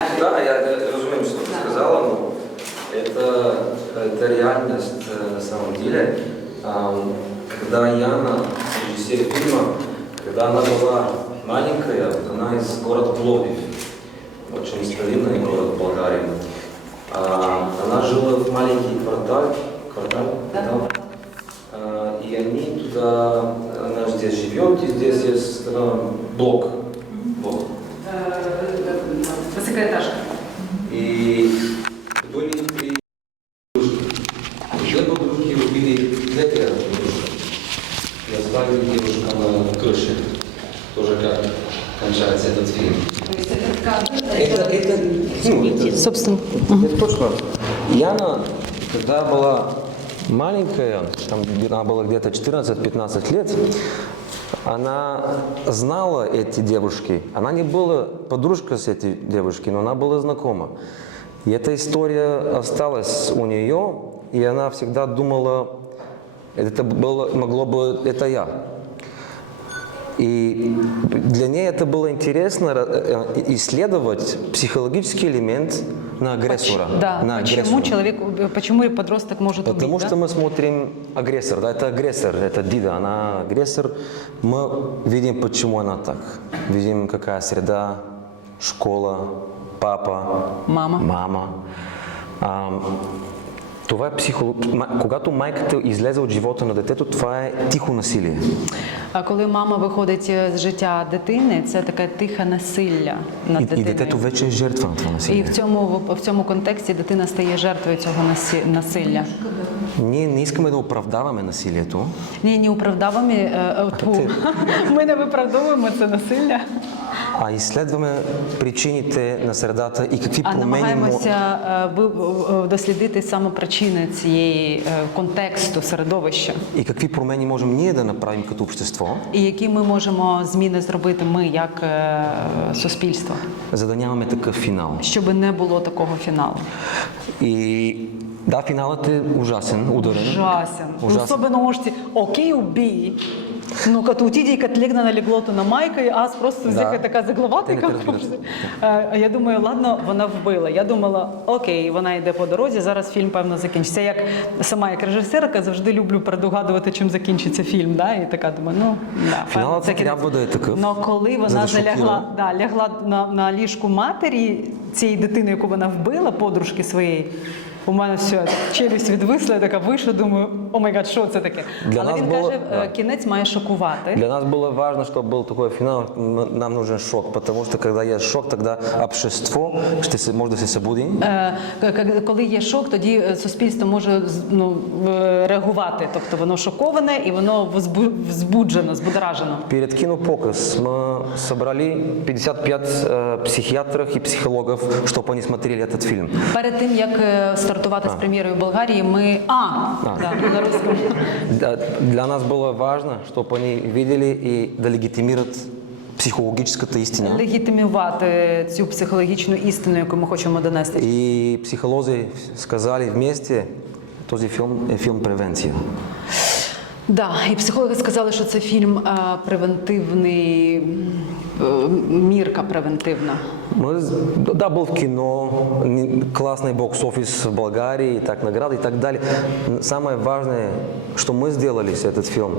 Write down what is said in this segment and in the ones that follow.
Да, я разумею, что ты сказала, но это, это реальность э, на самом деле. Когда Яна, режиссер фильма, когда она была маленькая, вот она из города Пловдив, очень старинный город Болгарии. А, Она жила в маленький квартал, квартал, квартал. А, и они туда, она здесь живет, и здесь есть э, блок. И были три девушки. Две подружки убили третья девушка. И оставили девушка на крыше. Тоже как кончается этот фильм. Это, это, ну, это, Собственно. это точно. Яна, когда была маленькая, там, она была где-то 14-15 лет, она знала эти девушки. Она не была подружка с этой девушкой, но она была знакома. И эта история осталась у нее, и она всегда думала, это было, могло бы, это я. И для нее это было интересно э, э, исследовать психологический элемент на агрессора. Да, на почему агрессора. человек, почему подросток может Потому убить, что да? мы смотрим агрессор, да, это агрессор, это Дида, она агрессор. Мы видим, почему она так. Видим, какая среда, школа, папа, Мама. мама. Ам, това е психолог... Когато майката излезе от живота на детето, това е тихо насилие. А коли мама виходить з життя дитини, це таке тихе насилля над І, і дитину вече е жертва на насилля. І в цьому в цьому контексті дитина стає жертвою цього насилля. Ние не искаме да оправдаваме насилието, Ні, ні оправдаваме. е, е, ми не виправдовуємо це насилля, а изследваме причините на средата і какви а намагаємося е, е, дослідити саме причини цієї е, контексту середовища. и какви промени можем ние да направим като общество, І які ми можемо зміни зробити ми як суспільство, за да нямаме такъв финал. щоб не було такого фіналу. И да, финалът е ужасен, ударен. Ужасен. Ужасен. Особено можете, окей, убий. Ну, и като легна на майка, і аз просто взяла Да. така заглавата, яка А я думаю, ладно, вона вбила. Я думала, окей, вона йде по дорозі, зараз фільм, певно, закінчиться. Я як сама як режисерка завжди люблю предугадувати, чим закінчиться фільм. Да? І така думаю, ну, да, певно, це кінець. трябва да е такъв, Но коли вона залягла, да, лягла на, на ліжку матері цієї дитини, яку вона вбила, подружки своєї. У мене все, челюсть відвисла, я така вийшла, думаю, о май гад, що це таке? Для Але нас він було- каже, е, да. кінець має шокувати. Для нас было важно, чтобы был такой финал. М- Нам нужен шок, потому что когда есть шок, тогда общество что се- может да се събуди. Е, к- к- Коли є шок, тоді е, суспільство може з- ну, в- реагувати. Тобто воно шоковане і воно возбу- взбуджено, збудоражено. Перед кинопоказ мы собрали 55 э, психиатров и психологов, чтобы они смотрели этот фильм. Перед тим як е, стартувати з прем'єрою в Болгарії, ми а, а. Да, на русском. Для, Для нас было важно, чтобы они видели и да легитимируют психологическая истина. легітимувати цю психологічну істину, яку ми хочемо донести. І психолози сказали в місті, филм фільм фільм превенция. Да, і психологи сказали, що це фільм е, превентивний, е, мірка превентивна. Мы, да, был в кино, не- классный бокс-офис в Болгарии, и так награды и так далее. Самое важное, что мы сделали с этот фильм,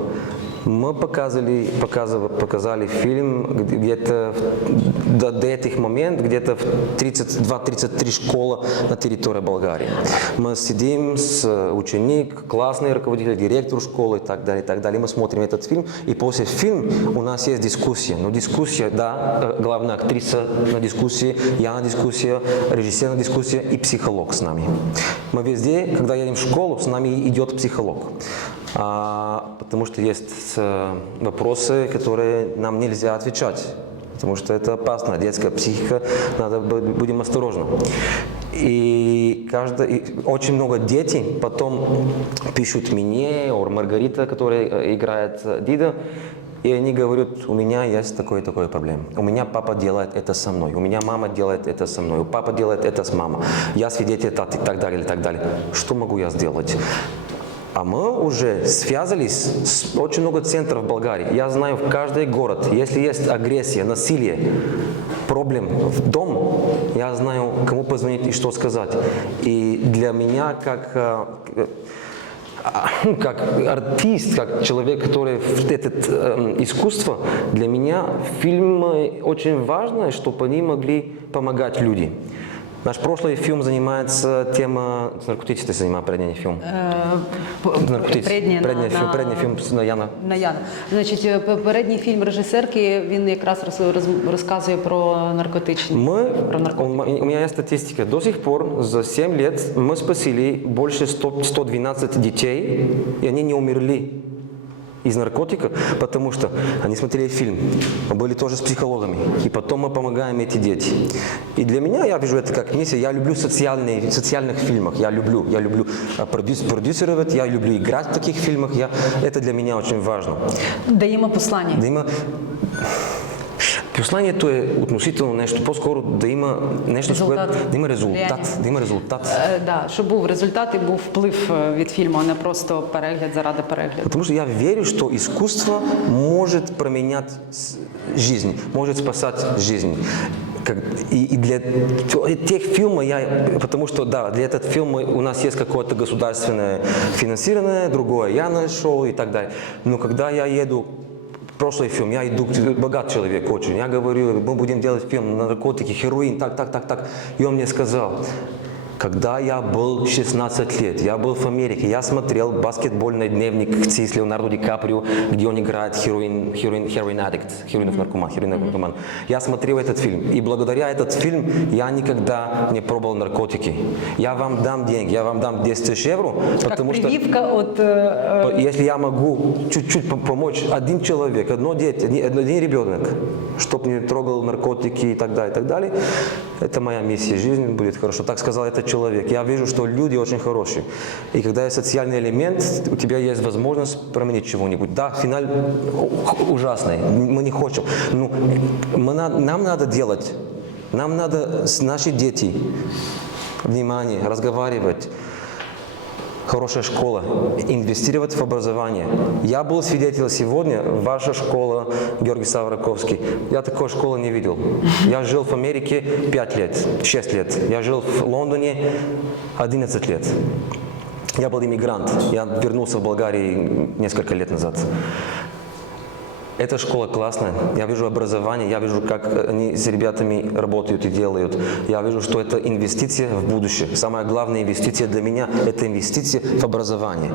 мы показали, показывали, показали фильм где- где-то в- до, до этих моментов, где-то в 32-33 школа на территории Болгарии. Мы сидим с э, ученик, классный руководитель, директор школы и так далее, и так далее. Мы смотрим этот фильм, и после фильма у нас есть дискуссия. Но дискуссия, да, э, главная актриса на дискуссии, я на дискуссии, режиссер на дискуссии и психолог с нами. Мы везде, когда едем в школу, с нами идет психолог. А, потому что есть э, вопросы, которые нам нельзя отвечать. Потому что это опасно, детская психика, надо быть, будем осторожны. И, каждый, и очень много детей потом пишут мне, or Маргарита, которая э, играет э, Дида, и они говорят, у меня есть такой-такой проблем. У меня папа делает это со мной, у меня мама делает это со мной, у папа делает это с мамой. Я свидетель так, и так далее, и так далее. Что могу я сделать? А мы уже связались с очень много центров в Болгарии. Я знаю в каждый город, если есть агрессия, насилие, проблем в дом, Я знаю, кому позвонить и что сказать. И для меня, как, э, а, ну, как артист, как человек, который в этот э, искусство, для меня фильмы очень важно, чтобы они могли помогать людям. Наш прошлый фильм занимается тема наркотичности, занимает предний фильм. Е, п- Наркотичні. преднє Предній на- фільм, на- предній фільм з Яна. На Яна. Значить, е, попередній фільм режисерки він якраз роз- роз- розказує про наркотичні. Мы, про у наркотики. м- у меня есть статистика, до сих пор за 7 лет мы спасили больше 100, 112 детей, и они не умерли из наркотиков, потому что они смотрели фильм, мы были тоже с психологами, и потом мы помогаем эти дети. И для меня, я вижу это как миссия, я люблю социальные, в социальных фильмах, я люблю, я люблю а, продюс- продюсировать, я люблю играть в таких фильмах, я, это для меня очень важно. Даємо послання. Да има Посланието е относително нещо. По-скоро да има нещо, с Резултат. което да има резултат. Влияние. Да има резултат. Е, да, щоб був результат і був вплив е, від фільму, а не просто перегляд заради перегляду. Потому что я верю, что искусство может променять с- жизнь, может спасать жизнь. Как- и, и для т- тех фильмов я, потому что да, для этого фильма у нас есть какое-то государственное финансирование, другое я нашел и так далее. Но когда я еду Прошлый фильм, я иду, богат человек очень. Я говорю, мы будем делать фильм на наркотики, хероин, так, так, так, так. И он мне сказал, когда я был 16 лет, я был в Америке, я смотрел баскетбольный дневник с Леонардо Ди Каприо, где он играет хероин, хероин, хероин addict, хероинов наркоман, хероинов наркоман. Я смотрел этот фильм, и благодаря этот фильм я никогда не пробовал наркотики. Я вам дам деньги, я вам дам 10 тысяч евро, Як потому что... от е, е, Если я могу чуть-чуть по- помочь один человек, одно дети, один, ребенок, чтобы не трогал наркотики и так далее, и так далее, это моя миссия. Жизнь будет хорошо. Так сказал этот человек. Я вижу, что люди очень хорошие. И когда есть социальный элемент, у тебя есть возможность променить чего-нибудь. Да, финаль у- ужасный, мы не хотим. Ну, мы на- нам надо делать, нам надо с наши дети, внимание, разговаривать, хорошая школа, инвестировать в образование. Я был свидетелем сегодня, ваша школа, Георгий Савраковский, я такой школы не видел. Я жил в Америке 5 лет, 6 лет. Я жил в Лондоне 11 лет. Я был иммигрант. Я вернулся в Болгарию несколько лет назад. Эта школа классная. Я вижу образование, я вижу, как они с ребятами работают и делают. Я вижу, что это инвестиция в будущее. Самая главная инвестиция для меня – это инвестиция в образование.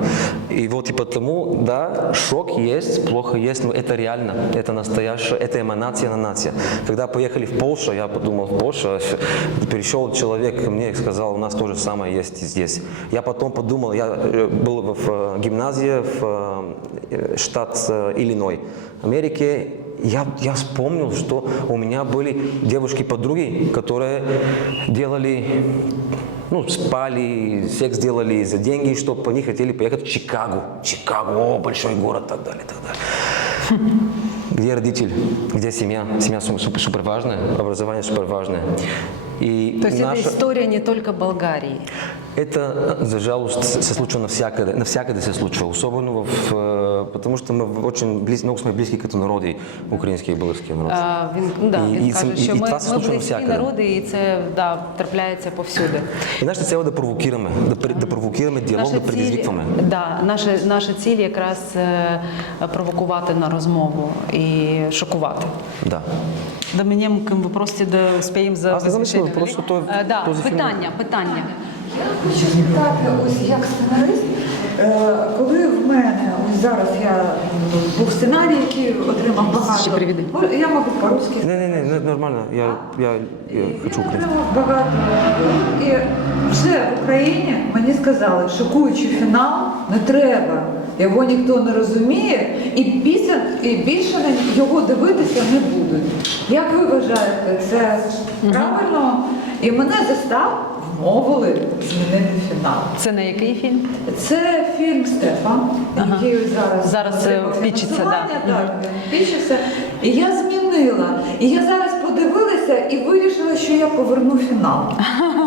И вот и потому, да, шок есть, плохо есть, но это реально, это настоящая, это эманация на нация. Когда поехали в Польшу, я подумал, в Польшу, перешел человек ко мне и сказал, у нас то же самое есть здесь. Я потом подумал, я э, был в э, гимназии в э, штат э, Иллиной, Америке, я, я вспомнил, что у меня были девушки-подруги, которые делали, ну, спали, секс делали за деньги, чтобы они хотели поехать в Чикаго. Чикаго, о, большой город, так далее, так далее. Где родитель, где семья? Семья су- супер, супер важная, образование супер важное. И то есть это наша- історія не тільки Болгарії. это, за жалость, се случва навсякъде. Навсякъде се случва, особено в... е, Потому что мы в- очень близ, много сме близки като народи, украинския и българския народ. А, він, ну, да, І- він і каже, це- і- що і ми, това се ми случва близькі навсякъде. народи, і це да, трапляється повсюди. И нашата цел е да провокираме, да, пр- да провокираме диалог, да предизвикваме. да, наша, наша ціль якраз е, провокувати на розмову і шокувати. Да. Да мені към въпросите да успеем за Аз не знам, че возвращение, въпрос, нали? той- Е, да, този фільм- питання, питання. Я хочу спитати, ось як сценарист, е, коли в мене ось зараз я м, був сценарій, який отримав багато. Ще приведи. Ну, Я можу по-русски. Не, не, не, не, нормально, я, я, я хочу Я українською. отримав багато. І вже в Україні мені сказали, шокуючий фінал не треба. Його ніхто не розуміє, і після і більше на його дивитися не будуть. Як ви вважаєте, це правильно? І мене застав, вмовили змінити фінал. Це на який фільм? Це фільм Стефан, Ага. який зараз Зараз, е, отримав да. Так, він. І я змінила. І я зараз подивилася і вирішила, що я поверну фінал.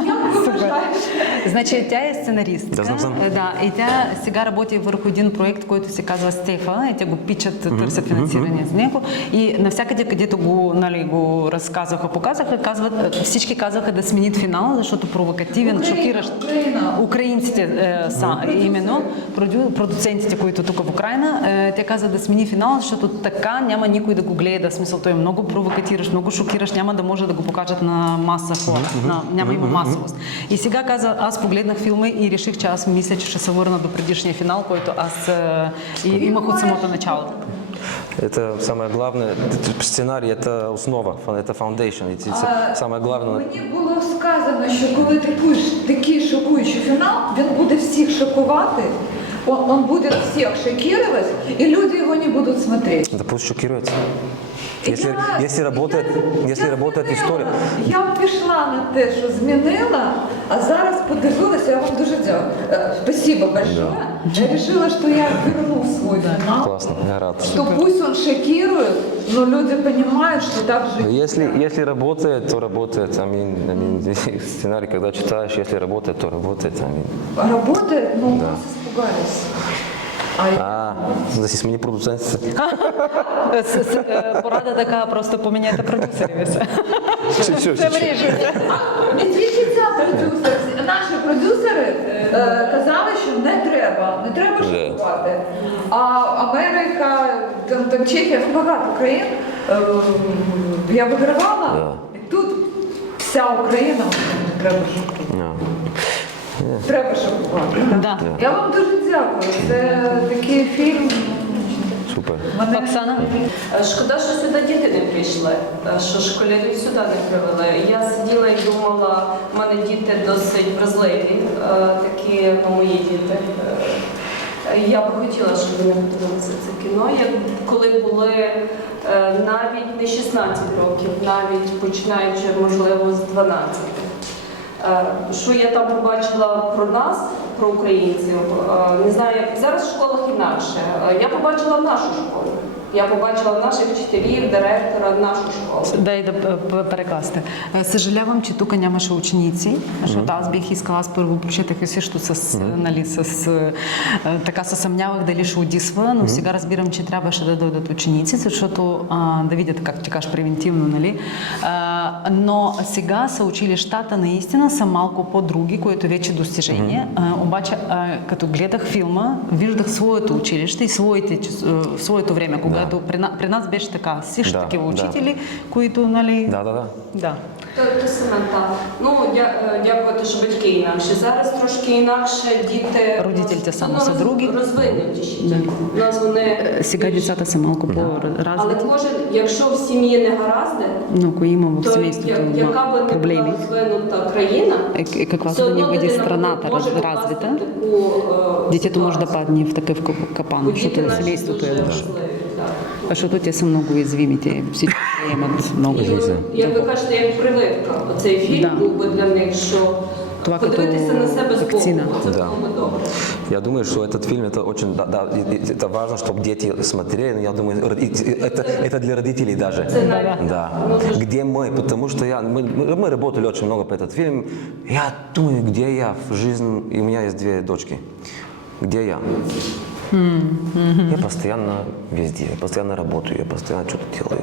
Значить, тя е сценаристка. Да, знам, знам. Да, і тя сега работи върху един проект, който се казва Стефа, и те го пичат, търсят финансиране с него. И навсякъде, където го, нали, го разказаха, показаха, казват, всички казаха да сменит финала, защото провокативен, Украина, шокиращ. Украина. Украинците е, са именно, проду- продуцентите, които тук в Украина, е, те казват да смени финала, защото така няма никой да го гледа. Смисъл, той е много провокатиращ, много шокиращ, няма да може да го покажат на маса хора, на, няма има масовост. И сега каза, аз погледнах филма и реших, че аз мисля, че ще се върна до предишния финал, който аз е, и, имах от самото начало. Это самое главное. Это Сценарий – это основа, это foundation. Это А, самое главное. Мені було сказано, що коли ти пишеш такий шокуючий фінал, він буде всіх шокувати, он, он будет всех шокировать, и люди его не будут смотреть. Да пусть шокирует. Если, если работает, я- если я работает история, Я пішла на те, що змінила, а зараз подивилася, я вам дуже дякую. Е, Спасибо большое. Я решила, что я верну свой финал. классно, я рад. Что пусть он шокирует, но люди понимают, что так Но же Если, если работает, то работает. Аминь, аминь. Сценарий, когда читаешь, если работает, то работает. Аминь. работает, но у нас испугались. А здесь смени продуцент. Е, Порада така, просто поміняйте продюсерів. і все. Все, все, Це вирішується. Не тільки ця продюсер, наші продюсери е, казали, що не треба, не треба шокувати. А Америка, там, там Чехія, багато країн. Е, я вигравала, і тут вся Україна не треба шокувати. Треба шокувати. Да. Я вам дуже дякую. Це такий фільм. Супер. Мене Оксана? Е, Шкода, що сюди діти не прийшли, е, що школярів сюди не привели. Я сиділа і думала, в мене діти досить вразливі, е, такі ну, мої діти. Я би хотіла, щоб вони подивилися це кіно. Як коли були навіть не 16 років, навіть починаючи, можливо, з 12. Е, Що я там побачила про нас, про українців, е, не знаю, як зараз в школах інакше. Е, Я побачила нашу школу. Я побачила наших вчителів, директора, нашу школу. Дай да п- п- перекласти. Е, Съжалявам, че тук нямаше ученици, защото аз бих искала, аз първо прочетах и също с, нали, с, е, така се съмнявах дали ще удисва, но сега разбирам, че трябваше да дойдат ученици, защото а, да видят, как ти кажеш, превентивно, нали? А, но сега са училищата наистина са малко по-други, което е вече достижение. А, обаче, а, като гледах филма, виждах своето училище и своите, час- е, своето време, когато при, при нас беше така. Да, такива да. учители, които, нали... Да, да, да. Да. То, то саме так. Ну, е, дякувати, що батьки інакше. Зараз трошки інакше діти Родителите само ну, са роз- другі. розвинутіші. діти. У нас вони Сега децата са малко але кожен, якщо в сім'ї не гаразди, но ако има в то семейството я- яка би не була розвинута країна, е, е, каквато все не бъде страната може развита, е, детето може да падне в такъв капан, защото семейството е лошо. важливі, так. Защото те са много уязвими, те всички приемат много. І от, як ви кажете, як прививка, оцей фільм Да. був би для них, що Това подивитися като на себе з боку, вакцина. це Да. було би добре. Я думаю, что этот фильм это очень, да, да, и- и это важно, чтобы дети смотрели. но Я думаю, роди- это, это для родителей даже. Це навіть Да. Ну, це ж- Где мы? Потому что я, мы, мы- мы работали очень много по этот фильм. Я думаю, где я в жизни, и у меня есть две дочки. Где я? Я постоянно везде, я постоянно работаю, я постоянно что-то делаю.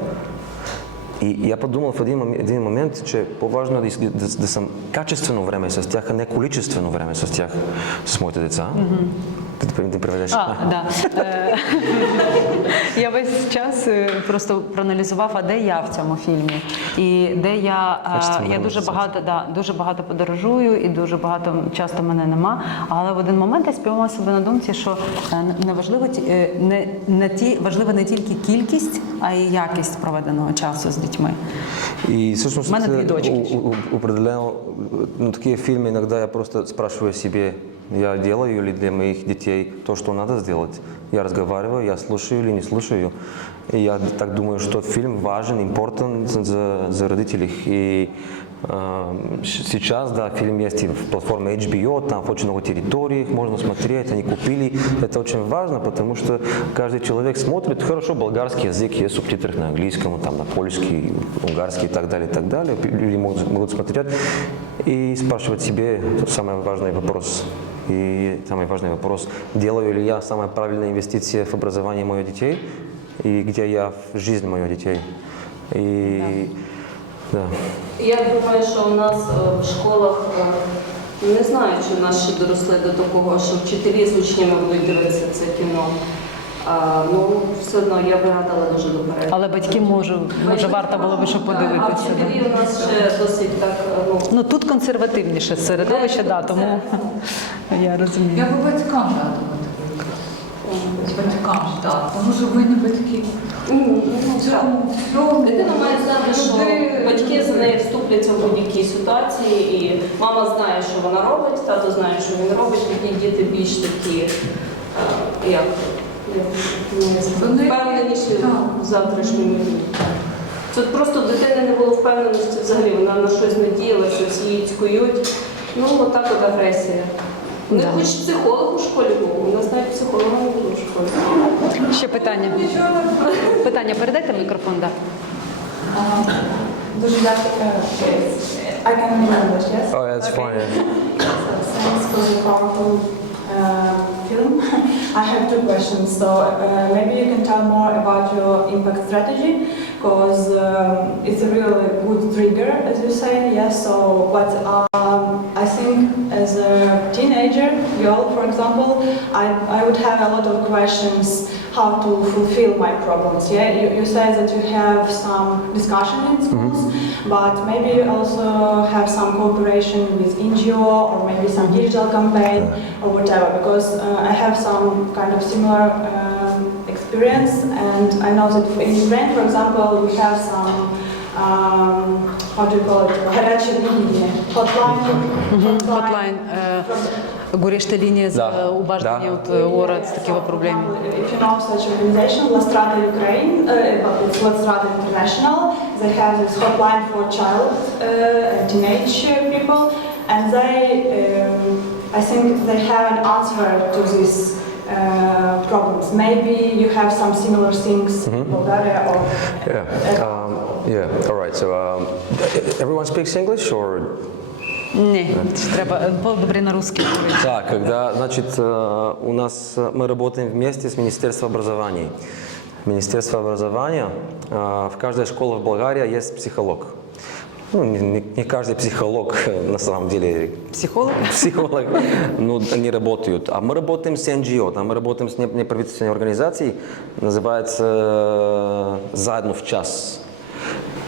И я подумал в един, един момент, че по-важно е да, да, да съм качествено време с тях, а не количествено време с тях, с моите деца. Да, да преведеш. А, да. Е, Я весь час е, просто проаналізував, а де я в цьому фільмі. І де я, е, я дуже багато, да, дуже багато подорожую і дуже багато часто мене нема. Але в один момент я спіймала себе на думці, що не важливо не, не ті, важлива не тільки кількість, а й якість проведеного часу з дітьми И всъщност У мене две э, дочки. у- у- определено на такие фильмы иногда я просто спрашиваю себе, я делаю ли для моих детей то, что надо сделать. Я разговариваю, я слушаю или не слушаю. И я так думаю, что фильм важен, important за, за родителей. И Э, щ- Сейчас, да, фильм есть и в платформе HBO, там очень много территорий, их можно смотреть, они купили. Это очень важно, потому что каждый человек смотрит, хорошо, болгарский язык, есть субтитры на английском, там, на польский, унгарский и так далее, и так далее. Люди могут, могут смотреть и спрашивать себе самый важный вопрос. И самый важный вопрос, делаю ли я самая правильная инвестиция в образование моих детей, и где я в жизнь моих детей. И да. я думаю, що у нас е, в школах е, не знаю, чи в нас ще доросли до такого, що вчителі з учнями будуть дивитися це кіно. А, ну, все одно я б радила дуже до перегляду. Але батьки може, може варто було би, щоб подивитися. да. вчителі у нас ще досить так, е, ну, Ну тут консервативніше середовище, да, тому я розумію. Я би батькам радила. Батькам, так. Тому що ви не батьки. Ну, всьому Дитина має знати, що батьки за неї вступляться в будь-якій ситуації, і мама знає, що вона робить, тато знає, що він робить. Тоді діти більш такі, е, як, впевненіші в завтрашньому дні. Тут просто в дитини не було впевненості взагалі, вона на щось надіялася, всі її цькують. Ну, отак от агресія. У них Да. хоч психолог у школі був, у нас навіть психолога не було в школі. Ще питання. Питання передайте мікрофон, да. Дуже дякую. I can remember, yes? Oh, that's fine. Thanks for the powerful uh, film. I have two questions. So uh, maybe you can tell more about your impact strategy, because um, it's a really good trigger, as you say. Yes. So, but um, I think as a teenager girl, for example, I, I would have a lot of questions how to fulfill my problems. Yeah. You, you say that you have some discussion in schools, but maybe you also have some cooperation with NGO or maybe some digital campaign or whatever. Because uh, I have some kind of similar um, experience, and I know that in Ukraine, for example, we have some. Um, how do you call it? Горячие линии, hotline. Хотлайн. Гореща линия за Да, обаждания да. от е, ОРА с такива проблеми. If you know such organization, Lastrada Ukraine, uh, but it's Lastrada International, they have this hotline for child uh, and teenage uh, people, and they, um, I think they have an answer to these uh, problems. Maybe you have some similar things in Bulgaria or Yeah. Um, yeah. All right. So um, everyone speaks English, or Ні, треба е, добре на русский говорити. да, когда, значит, э, у нас э, мы работаем вместе с Министерством образования. Министерство образования э, в каждой школе в Болгарии есть психолог. Ну, не, не- не каждый психолог э, на самом деле Психолог? психолог, ну, они работают. А мы работаем с NGO, там мы работаем с не- неправительственной организацией, называется э, «Заодно в час».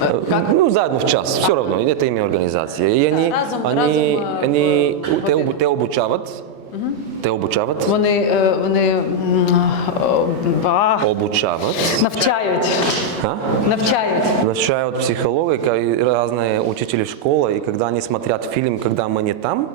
Э, как? Ну, заодно в час, все равно, это имя организации. И они, разом- они, разом, э, они в- те, в- об- те обучают, те обучают, Вони, е, вони м, е, а, обучают, навчають. а? Навчають. Навчают психологика и разные учители в школе, и когда они смотрят фильм, когда мы не там,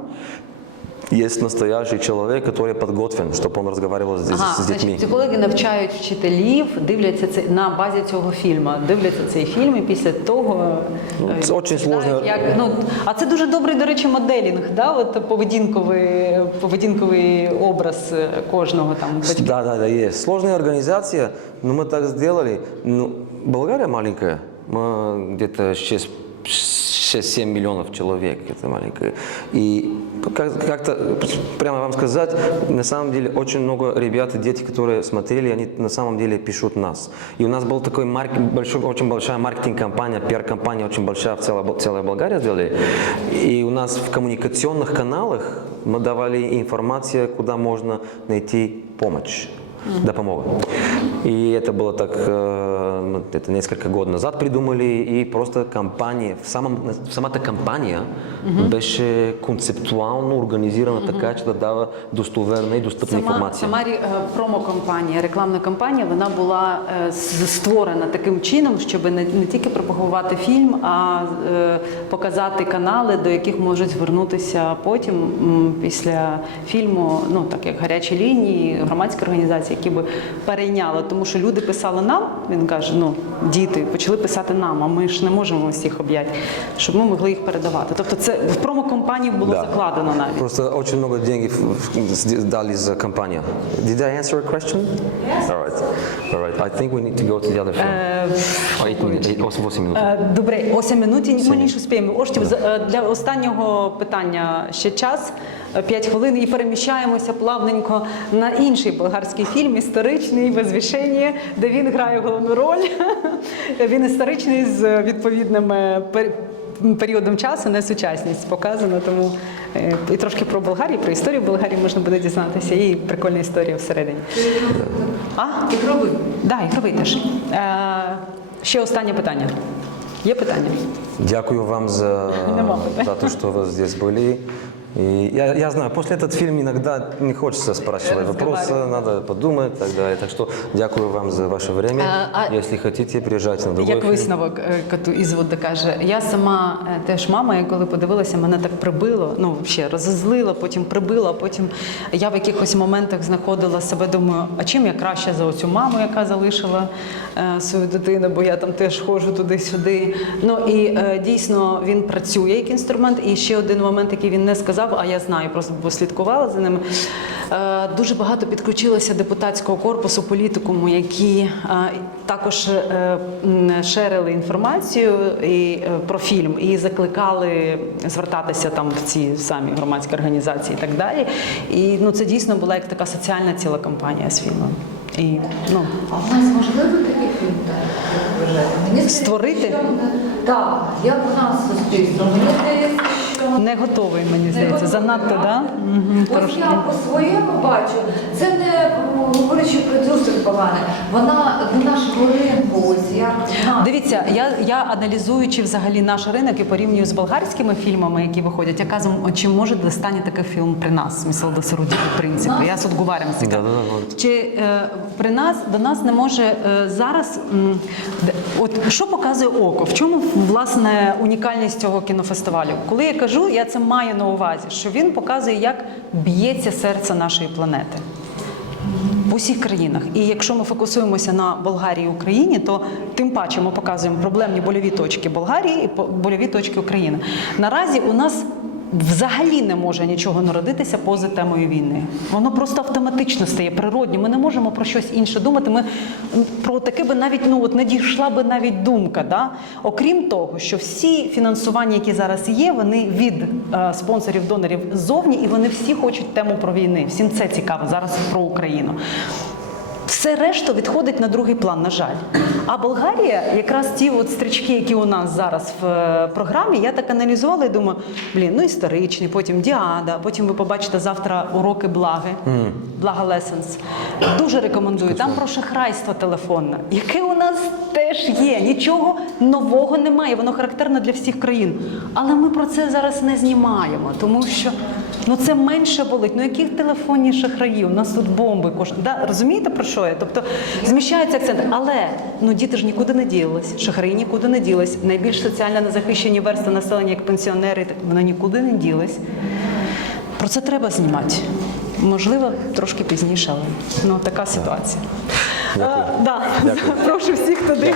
есть настоящий человек, который подготовлен, чтобы он разговаривал с, Ага, с детьми. значить, психологи навчають вчителів, дивляться це на базі цього фільму. Дивляться цей фільм і після того Ну, е, це очень читають, сложно. Як, ну, а це дуже добрий, до речі, моделінг, да? От поведінковий, поведінковий образ е, кожного там. батька. Да, да, да, есть. Сложная организация, но мы так сделали. Ну, Болгария маленькая, мы где-то 6 6-7 миллионов человек, это маленькая. И как- как-то, прямо вам сказать, на самом деле очень много ребят и дети, которые смотрели, они на самом деле пишут нас. И у нас был такой марк, большой, очень большая маркетинг-компания, пиар-компания очень большая, в целая, целая Болгария сделали. И у нас в коммуникационных каналах мы давали информацию, куда можно найти помощь. Допомога. И это было так, э, ну, это несколько год назад придумали, и просто компания, в самом, сама та компания беше концептуално организирана така, че да дава достоверна и достъпна Сама, информация. сама рі- е, промо-компанія, рекламна кампанія, вона була е, з- створена таким чином, щоб не, не тільки пропагувати фільм, а е, показати канали, до яких можуть звернутися потім м, після фільму, ну так як гарячі лінії, громадські організації, які би перейняли. Тому що люди писали нам, він каже. ну діти почали писати нам, а ми ж не можемо всіх об'яти, щоб ми могли їх передавати. Тобто, це в промокомпанії було Да. закладено навіть. Просто очень много денег дали за компанию. Did I answer your question? Yes. All right. All right. I think we need to go to the other film. Eight minutes. Eight, 8 минут. Е, Добре, 8 минут і ми ніж успіємо. Оштів е, для останнього питання ще час. 5 хвилин і переміщаємося плавненько на інший болгарський фільм історичний «Возвішення», де він грає головну роль. Він історичний з відповідним е, періодом часу, не сучасність показано. Тому е, і трошки про Болгарію, про історію Болгарії можна буде дізнатися. І прикольна історія всередині. А? Ігровий. Да, ігровий теж. Е, ще останнє питання. Є питання? Дякую вам за, за то, что вы здесь были. И я, я знаю, после этого фильма иногда не хочется спрашивать вопросы, надо подумать и так далее. Так что дякую вам за ваше время. А, а- Если хотите, приезжайте на другой Як фильм. висновок е, коту ізвода каже, я сама е, теж мама, і коли подивилася, мене так прибило, ну взагалі розозлила, потім прибила, а потім я в якихось моментах знаходила себе, думаю, а чим я краще за оцю маму, яка залишила е, свою дитину, бо я там теж ходжу туди-сюди. Ну і е, дійсно він працює як інструмент. І ще один момент, який він не сказав, а я знаю, просто бо слідкувала за ними. Е, дуже багато підключилося депутатського корпусу, політикуму, які е, також е, шерили інформацію і, про фільм і закликали звертатися там в ці самі громадські організації і так далі. І ну це дійсно була як така соціальна ціла кампанія з фільмом. І ну А в нас можливий такий фільм, так, як вважаєте? Мені Створити? Так, як у нас суспільство. Мені здається, що не готовий, мені здається. Занадто, да? Мгм, Ось я по-своєму бачу, це не говорячи про зустріч погане. Вона до нашого ринку, ось як вона. Дивіться, я, я аналізуючи взагалі наш ринок і порівнюю з болгарськими фільмами, які виходять, я «О, чи може достане такий фільм при нас, мисло до в принципі. Я Да, да, да. Чи е, при нас до нас не може е, зараз от що показує око? В чому власне унікальність цього кінофестивалю? Коли я кажу, я це маю на увазі, що він показує, як б'ється серце нашої планети. В усіх країнах. І якщо ми фокусуємося на Болгарії і Україні, то тим паче ми показуємо проблемні больові точки Болгарії і больові точки України. Наразі у нас взагалі не може нічого народитися поза темою війни. Воно просто автоматично стає природнім. Ми не можемо про щось інше думати. Ми про таке би навіть ну от не дійшла би навіть думка. Да? Окрім того, що всі фінансування, які зараз є, вони від е, спонсорів, донорів ззовні, і вони всі хочуть тему про війни. Всім це цікаво зараз про Україну. Все решта відходить на другий план, на жаль. А Болгарія, якраз ті от стрічки, які у нас зараз в е, програмі, я так аналізувала і думаю, блін, ну історичний, потім діада, потім ви побачите завтра уроки благи, блага Lessons. Дуже рекомендую. Там про шахрайство телефонне, яке у нас теж є. Нічого нового немає. Воно характерно для всіх країн. Але ми про це зараз не знімаємо, тому що. Ну це менше болить. Ну яких телефонні шахраї? У нас тут бомби кожен. Да, розумієте про що я? Тобто зміщається акцент. Але ну діти ж нікуди не ділись, шахраї нікуди не ділись. Найбільш соціально незахищені верстви населення, як пенсіонери, так вони нікуди не ділись. Про це треба знімати. Можливо, трошки пізніше, але ну така ситуація. Дякую. А, да. Дякую. Прошу всіх туди.